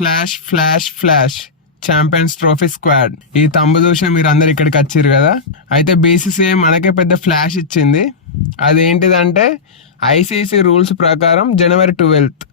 Flash flash flash champions trophy squad ఈ తమ్ము చూసి మీరు అందరు ఇక్కడికి వచ్చారు కదా? అయితే బీసీసీఐ మనకే పెద్ద ఫ్లాష్ ఇచ్చింది. అదేంటిదంటే ఐసీసీ రూల్స్ ప్రకారం జనవరి ట్వెల్త్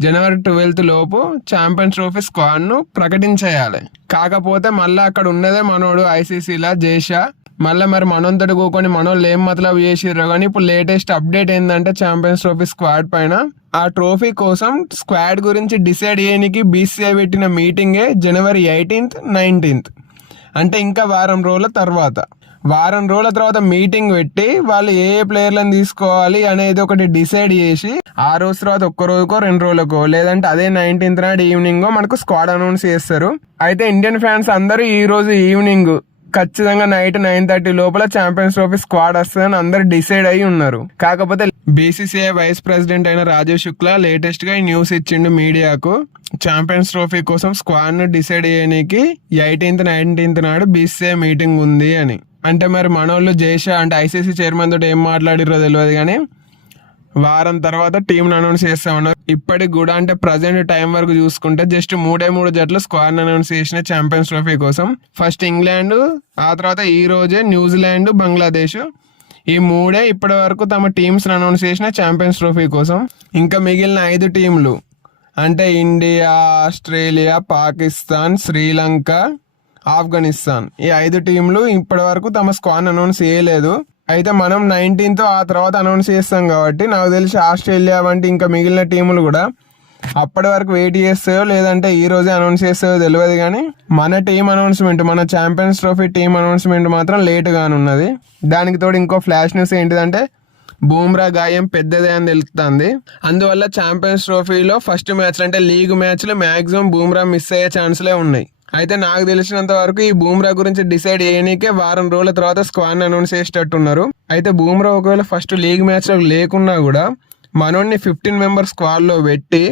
జనవరి ట్వెల్త్ లోపు ఛాంపియన్స్ ట్రోఫీ స్క్వాడ్ను ప్రకటించేయాలి. కాకపోతే మళ్ళీ అక్కడ ఉన్నదే మనోడు ఐసీసీలా జేషా. మళ్ళీ మరి మనోంతటి కూకొని మనోళ్ళు ఏం మతలబ్ చేసిర్రో కానీ ఇప్పుడు లేటెస్ట్ అప్డేట్ ఏంటంటే ఛాంపియన్స్ ట్రోఫీ స్క్వాడ్ పైన ఆ ట్రోఫీ కోసం స్క్వాడ్ గురించి డిసైడ్ చేయడానికి బీసీఐ పెట్టిన మీటింగే జనవరి ఎయిటీన్త్ నైన్టీన్త్ అంటే ఇంకా వారం రోజుల తర్వాత. వారం రోజుల తర్వాత మీటింగ్ పెట్టి వాళ్ళు ఏ ఏ ప్లేయర్లను తీసుకోవాలి అనేది ఒకటి డిసైడ్ చేసి ఆ రోజు తర్వాత ఒక్క రోజుకో రెండు రోజులకో లేదంటే అదే నైన్టీన్త్ నాడు ఈవినింగ్ మనకు స్క్వాడ్ అనౌన్స్ చేస్తారు. అయితే ఇండియన్ ఫ్యాన్స్ అందరూ ఈ రోజు ఈవినింగ్ ఖచ్చితంగా నైట్ నైన్ థర్టీ లోపల ఛాంపియన్స్ ట్రోఫీ స్క్వాడ్ వస్తుందని అందరు డిసైడ్ అయి ఉన్నారు. కాకపోతే బీసీసీఐ వైస్ ప్రెసిడెంట్ అయిన రాజీవ్ శుక్లా లేటెస్ట్గా ఈ న్యూస్ ఇచ్చిండు మీడియాకు. ఛాంపియన్స్ ట్రోఫీ కోసం స్క్వాడ్ను డిసైడ్ చేయడానికి ఎయిటీన్త్ నైన్టీన్త్ నాడు బీసీసీఐ మీటింగ్ ఉంది అని. అంటే మరి మనోళ్ళు జైషా అంటే ఐసీసీ చైర్మన్ తోటి ఏం మాట్లాడిరో తెలియదు కానీ వారం తర్వాత టీంను అనౌన్స్ చేస్తా ఉన్నారు. ఇప్పటికి కూడా అంటే ప్రజెంట్ టైం వరకు చూసుకుంటే జస్ట్ మూడే మూడు జట్లు స్క్వాడ్ అనౌన్స్ చేసిన ఛాంపియన్స్ ట్రోఫీ కోసం. ఫస్ట్ ఇంగ్లాండ్ ఆ తర్వాత ఈ రోజే న్యూజిలాండ్ బంగ్లాదేశ్ ఈ మూడే ఇప్పటి వరకు తమ టీమ్స్ అనౌన్స్ చేసిన ఛాంపియన్స్ ట్రోఫీ కోసం. ఇంకా మిగిలిన ఐదు టీంలు అంటే ఇండియా ఆస్ట్రేలియా పాకిస్తాన్ శ్రీలంక ఆఫ్ఘనిస్తాన్. ఈ ఐదు టీంలు ఇప్పటి వరకు తమ స్క్వాడ్ అనౌన్స్ చేయలేదు. అయితే మనం నైన్టీన్త్ ఆ తర్వాత అనౌన్స్ చేస్తాం కాబట్టి నాకు తెలిసి ఆస్ట్రేలియా వంటి ఇంకా మిగిలిన టీములు కూడా అప్పటి వరకు వెయిట్ చేస్తాయో లేదంటే ఈ రోజే అనౌన్స్ చేస్తాయో తెలియదు కానీ మన టీం అనౌన్స్మెంట్ మన ఛాంపియన్స్ ట్రోఫీ టీం అనౌన్స్మెంట్ మాత్రం లేట్గానే ఉన్నది. దానికి తోడు ఇంకో ఫ్లాష్ న్యూస్ ఏంటిదంటే బూమ్రా గాయం పెద్దదే అని తెలుస్తుంది. అందువల్ల ఛాంపియన్స్ ట్రోఫీలో ఫస్ట్ మ్యాచ్లు అంటే లీగ్ మ్యాచ్లు మ్యాక్సిమం బూమ్రా మిస్ అయ్యే ఛాన్స్లే ఉన్నాయి. అయితే నాకు తెలిసినంత వరకు ఈ బూమ్రా గురించి డిసైడ్ చేయనీకే వారం రోజుల తర్వాత స్క్వాడ్ అనౌన్స్ చేసేటట్టున్నారు. అయితే బూమ్రా ఒకవేళ ఫస్ట్ లీగ్ మ్యాచ్లో లేకున్నా కూడా మనోడిని ఫిఫ్టీన్ మెంబర్ స్క్వాడ్లో పెట్టి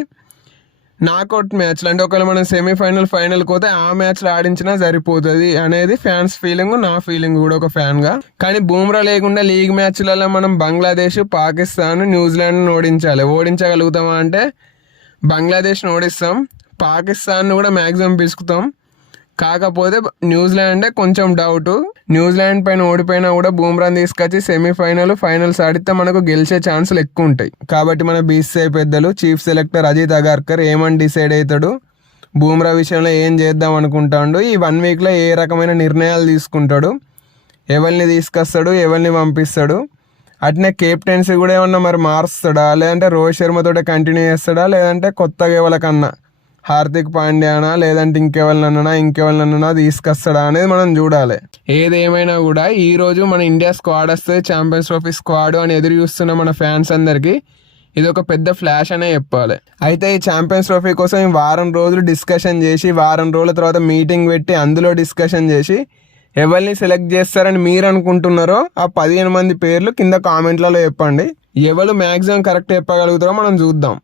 నాకౌట్ మ్యాచ్లు అంటే ఒకవేళ మనం సెమీఫైనల్ ఫైనల్ పోతే ఆ మ్యాచ్లు ఆడించినా సరిపోతుంది అనేది ఫ్యాన్స్ ఫీలింగ్ నా ఫీలింగ్ కూడా ఒక ఫ్యాన్గా. కానీ బూమ్రా లేకుండా లీగ్ మ్యాచ్లలో మనం బంగ్లాదేశ్ పాకిస్తాన్ న్యూజిలాండ్ను ఓడించాలి. ఓడించగలుగుతామా అంటే బంగ్లాదేశ్ని ఓడిస్తాం. పాకిస్తాన్ను కూడా మ్యాక్సిమం పిసుకుతాం. కాకపోతే న్యూజిలాండే కొంచెం డౌట్ న్యూజిలాండ్ పైన ఓడిపోయినా కూడా బూమ్రాన్ తీసుకొచ్చి సెమీఫైనల్ ఫైనల్స్ ఆడితే మనకు గెలిచే ఛాన్సులు ఎక్కువ ఉంటాయి. కాబట్టి మన బీసీఐ పెద్దలు చీఫ్ సెలెక్టర్ అజిత్ అగార్కర్ ఏమని డిసైడ్ అవుతాడు? బూమ్రా విషయంలో ఏం చేద్దాం అనుకుంటాడు? ఈ వన్ వీక్లో ఏ రకమైన నిర్ణయాలు తీసుకుంటాడు? ఎవరిని తీసుకొస్తాడు? ఎవరిని పంపిస్తాడు? అట్నే కెప్టెన్సీ కూడా ఏమన్నా మరి మారుస్తాడా? లేదంటే రోహిత్ శర్మతోటే కంటిన్యూ చేస్తాడా? లేదంటే కొత్తగా ఎవరికన్నా? హార్దిక్ పాండ్యానా లేదంటే ఇంకెవరినన్నా ఇంకెవరినన్నా తీసుకొస్తాడా అనేది మనం చూడాలి. ఏదేమైనా కూడా ఈ రోజు మన ఇండియా స్క్వాడ్ వస్తే ఛాంపియన్స్ ట్రోఫీ స్క్వాడ్ అని ఎదురు చూస్తున్న మన ఫ్యాన్స్ అందరికీ ఇది ఒక పెద్ద ఫ్లాష్ అనే చెప్పాలి. అయితే ఈ ఛాంపియన్స్ ట్రోఫీ కోసం ఈ వారం రోజులు డిస్కషన్ చేసి వారం రోజుల తర్వాత మీటింగ్ పెట్టి అందులో డిస్కషన్ చేసి ఎవరిని సెలెక్ట్ చేస్తారని మీరు అనుకుంటున్నారో ఆ పదిహేను మంది పేర్లు కింద కామెంట్లలో చెప్పండి. ఎవరు మ్యాక్సిమం కరెక్ట్ చెప్పగలుగుతారో మనం చూద్దాం.